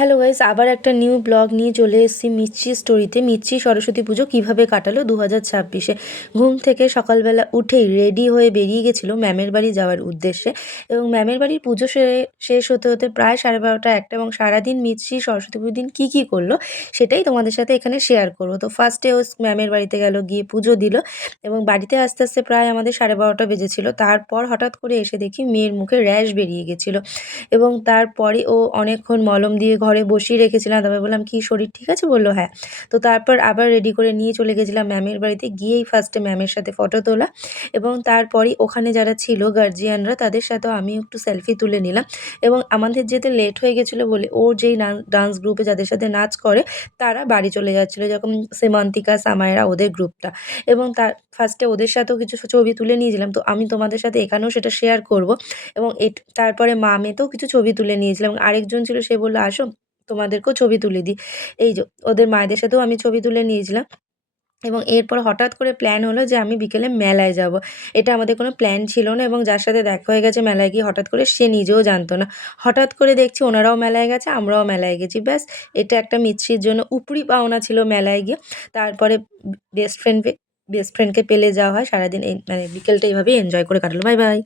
Hello guys, আবার একটা new blog নিয়ে চলে এসেছি মিচ্ছি স্টোরিতে। মিচ্ছি সরস্বতী পুজো কীভাবে কাটালো 2026-এ। ঘুম থেকে সকালবেলা উঠেই রেডি হয়ে বেরিয়ে গেছিলো ম্যামের বাড়ি যাওয়ার উদ্দেশ্যে। এবং ম্যামের বাড়ির পুজো শেষ হতে হতে প্রায় 12:30 একটা, এবং সারাদিন মিচ্ছি সরস্বতী পুজোর দিন কী কী করলো সেটাই তোমাদের সাথে এখানে শেয়ার করবো। তো ফার্স্টে ও ম্যামের বাড়িতে গেল, গিয়ে পুজো দিল, এবং বাড়িতে আস্তে আস্তে প্রায় আমাদের 12:30 বেজেছিল। তারপর হঠাৎ করে এসে দেখি মেয়ের মুখে র্যাশ বেরিয়ে গেছিলো, এবং তারপরে ও অনেকক্ষণ মলম দিয়ে ঘরে বসিয়ে রেখেছিলাম। তারপর বললাম, "কি শরীর ঠিক আছে?" বললো, "হ্যাঁ।" তো তারপর আবার রেডি করে নিয়ে চলে গেছিলাম ম্যামের বাড়িতে। গিয়েই ফার্স্টে ম্যামের সাথে ফটো তোলা, এবং তারপরেই ওখানে যারা ছিল গার্জিয়ানরা তাদের সাথেও আমি একটু সেলফি তুলে নিলাম। এবং আমাদের যেতে লেট হয়ে গেছিলো বলে ওর যেই ডান্স গ্রুপে যাদের সাথে নাচ করে তারা বাড়ি চলে যাচ্ছিলো, যেরকম সেমান্তিকা, সামায়রা, ওদের গ্রুপটা। এবং তার ফার্স্টে ওদের সাথেও কিছু ছবি তুলে নিয়েছিলাম। তো আমি তোমাদের সাথে এখানেও সেটা শেয়ার করব। এবং তারপরে মা-মেয়েতেও কিছু ছবি তুলে নিয়েছিলাম, এবং আরেকজন ছিল, সে বলল, "আসো, তোমাদেরকেও ছবি তুলে দিই।" এই যে ওদের মায়েদের সাথেও আমি ছবি তুলে নিয়েছিলাম। এবং এরপর হঠাৎ করে প্ল্যান হলো যে আমি বিকেলে মেলায় যাব। এটা আমাদের কোনো প্ল্যান ছিল না, এবং যার সাথে দেখা হয়ে গেছে মেলায় গিয়ে হঠাৎ করে, সে নিজেও জানতো না। হঠাৎ করে দেখছি ওনারাও মেলায় গেছে, আমরাও মেলায় গেছি। ব্যাস, এটা একটা মিছরির জন্য উপরি পাওনা ছিল মেলায় গিয়ে। তারপরে বেস্ট ফ্রেন্ডকে পেলে যাওয়া হয়। সারাদিন এই মানে বিকেলটা এভাবেই এনজয় করে কাটালো। By, by.